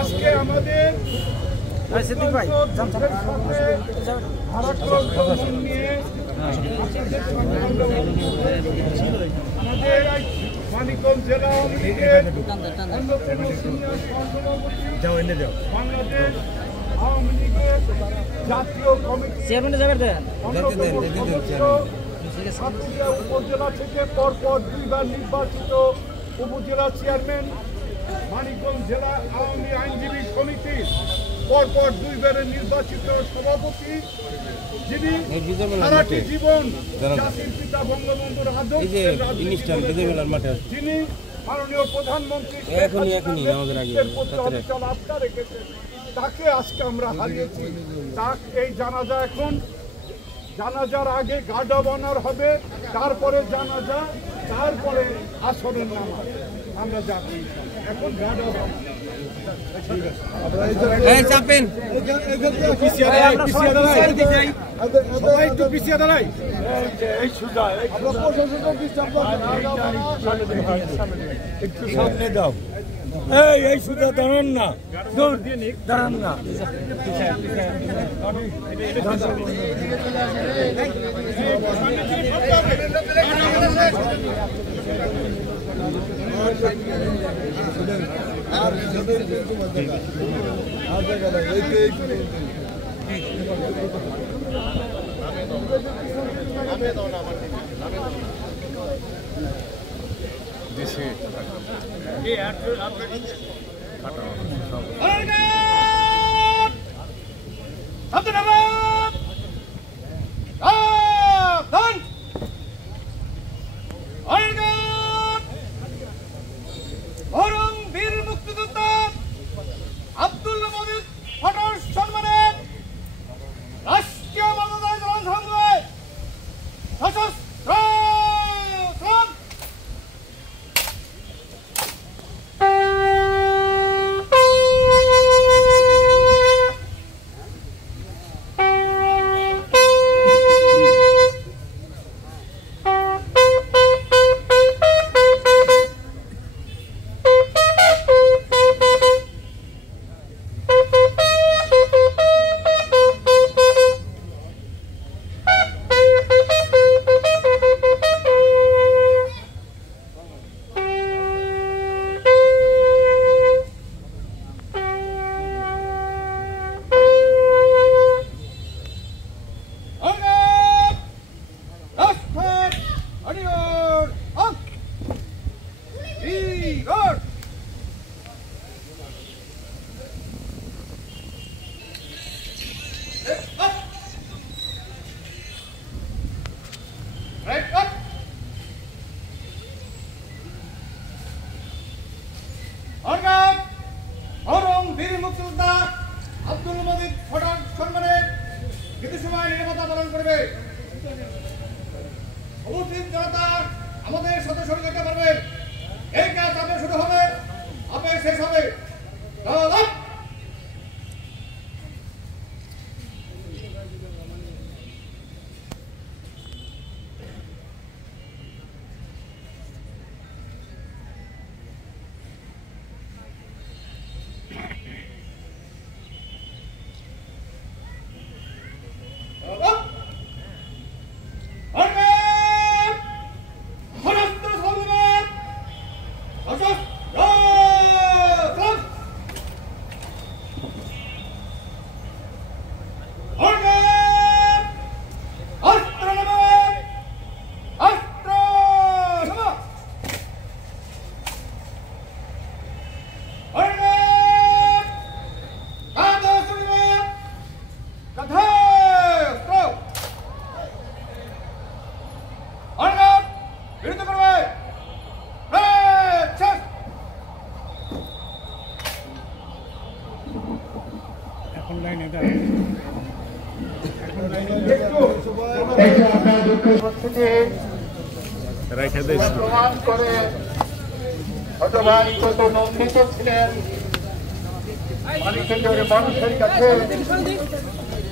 আজকে আমাদের মানিকগঞ্জ জেলা আওয়ামী লীগের বাংলাদেশ আওয়ামী লীগের জাতীয় কমিটি উপজেলা থেকে পরপর 2 বার নির্বাচিত উপজেলা চেয়ারম্যান, মানিকগঞ্জ জেলা আওয়ামী আইনজীবী সমিতির পরপর 2 বারের নির্বাচিত সভাপতি, যিনি সারাটি জীবন জাতির পিতা বঙ্গবন্ধুর আদর্শের যিনি মাননীয় প্রধানমন্ত্রী আস্থা রেখেছেন, তাকে আজকে আমরা হারিয়েছি। এই জানাজা এখন জানাজার আগে গার্ড অব অনার হবে, তারপরে জানাজা, তারপরে আসরের নামাজ। আমরা যাচ্ছি এখন গার্ড অব অনার। একটু সামনে দাও, এই সুদা দাঁড়ান না, দাঁড়ান না। আব্দুল মজিদ ফটার সম্মানে কিছু সময় নিরাপত্তা পালন করবে। উপস্থিত জনতা আমাদের সাথে সহযোগিতা করবেন। এই কাজ আপনার শুরু হবে, আপনার শেষ হবে। প্রমাণ করে নন্দিত ছিলেন মানুষের কাছে,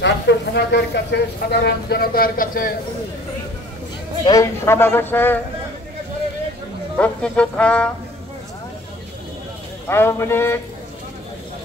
ছাত্র সমাজের কাছে, সাধারণ জনতার কাছে। এই সমাবেশে মুক্তিযোদ্ধা আওয়ামী লীগ,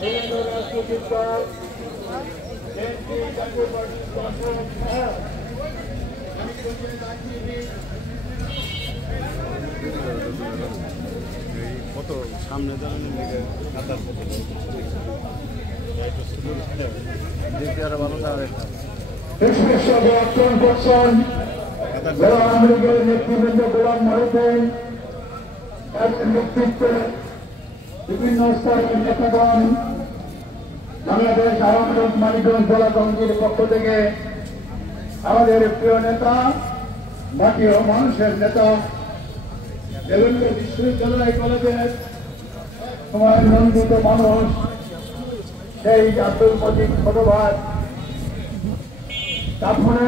বিভিন্ন রাজনৈতিক দল, বিএনপি, জাতীয় পার্টি, কত সামনে দাঁড়ানোর দিকে কাতার কত দেখতে আরো ভালো থাকে আক্রমণ করছেন আওয়ামী লীগের নেতৃবৃন্দ গোলাম মহিউদ্দিন নেতৃত্বে বিভিন্ন স্তরের নেতাগণ বাংলাদেশ আওয়ামী লীগ মানিকগঞ্জ জেলা কমিটির পক্ষ থেকে আমাদের প্রিয় নেতা মাটি ও মানুষের নেতা বিভিন্ন বিশ্ববিদ্যালয় কলেজের সময় নন্দিত মানুষ সেই আব্দুল মজিদ ছোট ভাই তারপরে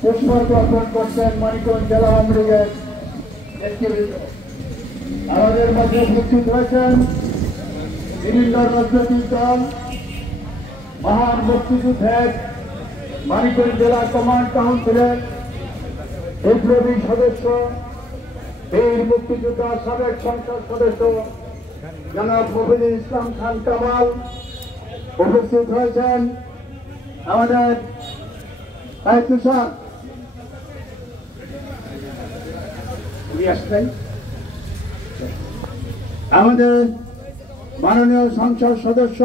পুষ্পার্ঘ্য অর্পণ করছেন মানিকগঞ্জ জেলা আওয়ামী লীগের নেতৃবৃন্দ। আমাদের মধ্যে উপস্থিত হয়েছেন বিভিন্ন রাজনৈতিক দল, মহান মুক্তিযুদ্ধের মানিকগঞ্জ জেলা কমান্ড কাউন্সিলের বিপ্লবী সদস্য, বীর মুক্তিযোদ্ধা সাবেক সংসদ সদস্য জনাব মফিজুল ইসলাম খান কামাল উপস্থিত হয়েছেন। আমাদের আমাদের মাননীয় সংসদ সদস্য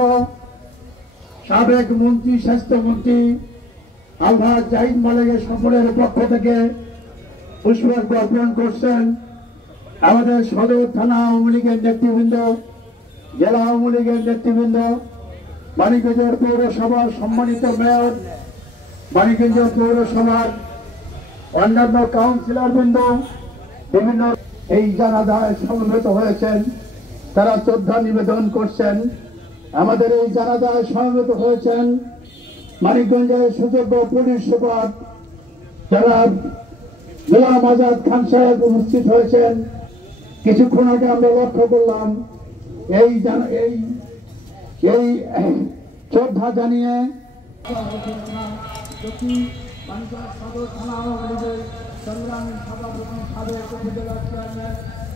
সাবেক মন্ত্রী স্বাস্থ্যমন্ত্রী আলহাজ জাহিদ মালিকের সকলের পক্ষ থেকে পুষ্পার্ঘ্য অর্পণ করছেন। আমাদের সদর থানা আওয়ামী লীগের নেতৃবৃন্দ, জেলা আওয়ামী লীগের নেতৃবৃন্দ, মানিকগঞ্জ পৌরসভার সম্মানিত মেয়র, মানিকগঞ্জ পৌরসভার অন্যান্য কাউন্সিলরবৃন্দ বিভিন্ন এই জানাজায় সমবেত হয়েছেন, তারা শ্রদ্ধা নিবেদন করছেন। আমাদের এই জানাজায় সমবেত হয়েছেন মানিকগঞ্জের সুযোগ্য পুলিশ সুপার যারা গোলাম আজাদ খান সাহেব উপস্থিত হয়েছেন। কিছুক্ষণ আগে আমরা লক্ষ্য করলাম এই শ্রদ্ধা জানিয়ে সদর থানা আওয়ামী লীগের সংগ্রামী সভাপতি সাবেক উপজেলা চেয়ারম্যান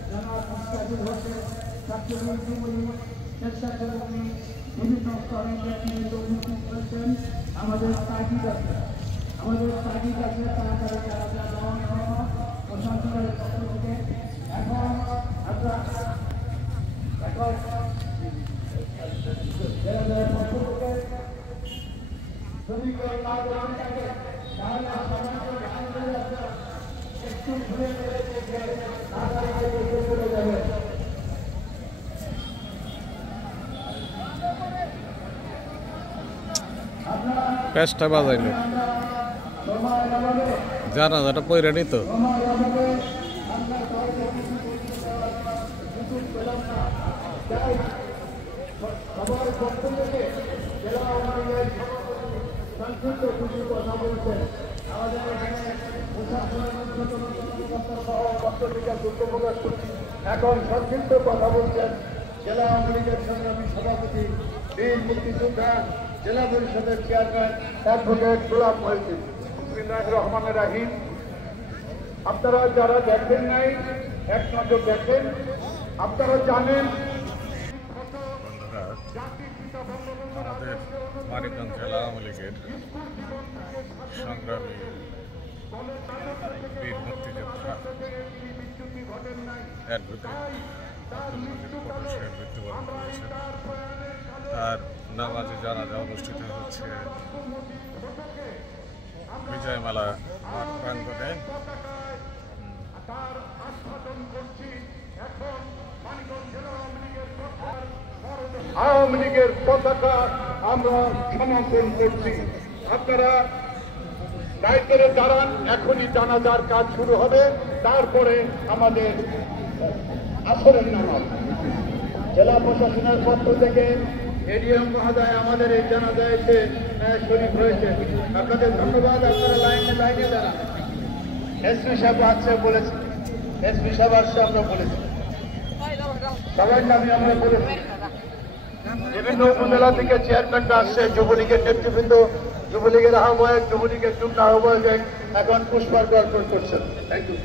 জনাব মুস্তাফিজুর হোসেন, ছাত্রলীগ, যুবলীগ, স্বেচ্ছাসেবী বিভিন্ন স্তরের নেতৃবৃন্দ উপস্থিত হয়েছেন। আমাদের তাগিদ আছে তাড়াতাড়ি তারা দেওয়ার জন্য প্রশাসনের পক্ষ থেকে এখন আমরা যদি কেউ না গ্রহণ থাকে তাহলে একটু ঘুরে চলে যাবে। পেঁচটা বাজাইলো জানাজাটা পয়রা নিত এখন সংক্ষিপ্ত কথা বলছেন জেলা আওয়ামী লীগের সংগ্রামী সভাপতি, বীর মুক্তিযোদ্ধা, জেলা পরিষদের চেয়ারম্যান অ্যাডভোকেট গোলাম মহিউদ্দিন। বিসমিল্লাহির রহমানির রহিম। আপনারা যারা দেখেন নাই এক নজর দেখেন, আপনারা জানেন আমাদের মানিকগঞ্জ জেলা আওয়ামী লীগের সংগ্রামী বীর মুক্তিযোদ্ধা অ্যাডভোকেট আব্দুল মজিদ পটল সাহেব মৃত্যুবরণ করেছেন। তার নামাজে জানাজা অনুষ্ঠিত হচ্ছে বিজয়মালা মাঠ প্রাঙ্গণে। আওয়ামী লীগের পতাকা আমরা সমর্থন করছি। আপনারা দায়িত্বে দাঁড়ান, এখনই জানাজার কাজ শুরু হবে, তারপরে আমাদের আসরের নামাজ। জেলা প্রশাসনের পক্ষ থেকে এডিএম মহোদয় আমাদের এই জানাজায় এসে শরীফ হয়েছে, আপনাদের ধন্যবাদ। আপনারা লাইনে দাঁড়ান। এসপি সাহেব আসছে বলেছি, এসপি সাহেব আসছে আমরা বলেছি, সবার নামে আমরা বলেছি। বিভিন্ন উপজেলা থেকে চেয়ারম্যানরা আসছে, যুবলীগের নেতৃবৃন্দ, যুবলীগের আহ্বায়ক, যুবলীগের যুগ্ম আহ্বায়ক এখন পুষ্পার্ঘ্য অর্পণ করছেন। Thank you.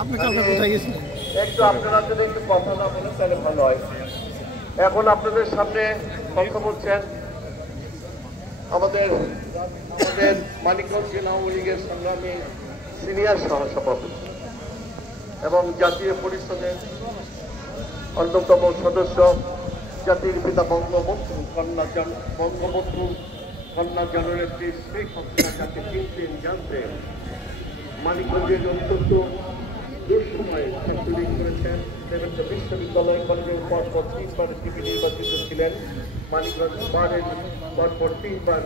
আপনি কালকে কোথায় গেছিলেন? একটু আপনারা যদি একটু কথা না বলেন তাহলে ভালো হয়। এখন আপনাদের সামনে কথা বলছেন আমাদের মানিকগঞ্জ জেলা আওয়ামী লীগের সংগ্রামী সিনিয়র সহসভাপতি এবং জাতীয় পরিষদের অন্যতম সদস্য, জাতির পিতা বঙ্গবন্ধু কন্যা জননেত্রী শেখ হাসিনা যাকে চিনতেন জানতেন, মানিকগঞ্জের অত্যন্ত দুঃসময়ে ছাত্রলীগ করেছেন। দেবেন্দ্র বিশ্ববিদ্যালয় কলেজের পরপর 3বার এমপি নির্বাচিত ছিলেন। মানিকগঞ্জ বারের পরপর 3বার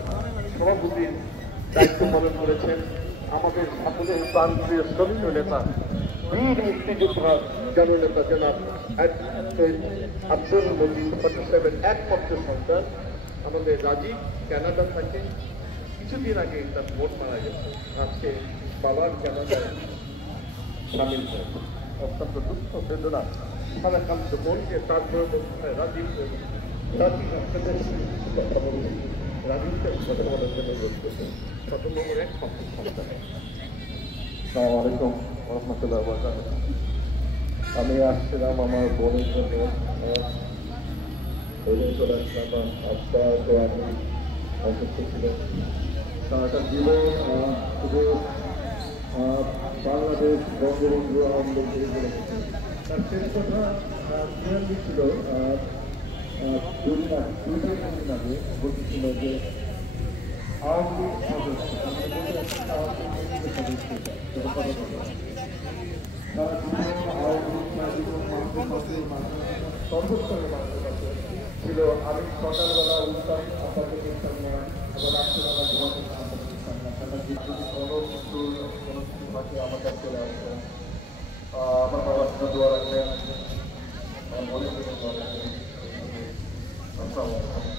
সভাপতির দায়িত্ব পালন করেছেন। আমাদের সকলের প্রান্তীয় শ্রমিক নেতা, বীর মুক্তিযোদ্ধা জননেতা জনাব আব্দুল মজিদ 47 একমাত্র সন্তান। আমাদের রাজীব কানাডা থাকে, কিছুদিন আগে তার ভোট মারা গেছে, আজকে বাবার কানাডায় সামিল হয়েছে। অত্যন্ত দুঃখ বেদনা সারাকান্ত মনকে তারপরে রাজীব আপনাদের কথা বলছি। রাজীবকে কথা বলার জন্য অনুরোধ করছেন। ১৭ নম্বর এক সন্তান। আসসালামু আলাইকুম রহমতুল্লাহ বারাকাতুহু। আমি আসছিলাম আমার বোনের জন্য অসুস্থ ছিলেন। সারাটা জীবন শুধু বাংলাদেশ বঙ্গবন্ধু আওয়ামী লীগ তার শেষ কথা ছিল 2 দিন আগে বলছিল যে আওয়ামী লীগ সদস্য সর্বস্তরের মানুষের কাছে ছিল। আমি সকালবেলা উঠতাম, আপনাকে দেখতাম না, আবার রাত্রিবেলা ঘুমাতে আপনাকে দেখতাম না। সারা যদি কোনো কিছু থাকে আমার কাছে চলে আসতো। আমার বাবার জন্য দোয়া রাখলেন, আমার বোনের জন্য দোয়া রাখলেন। আসসালামু আলাইকুম।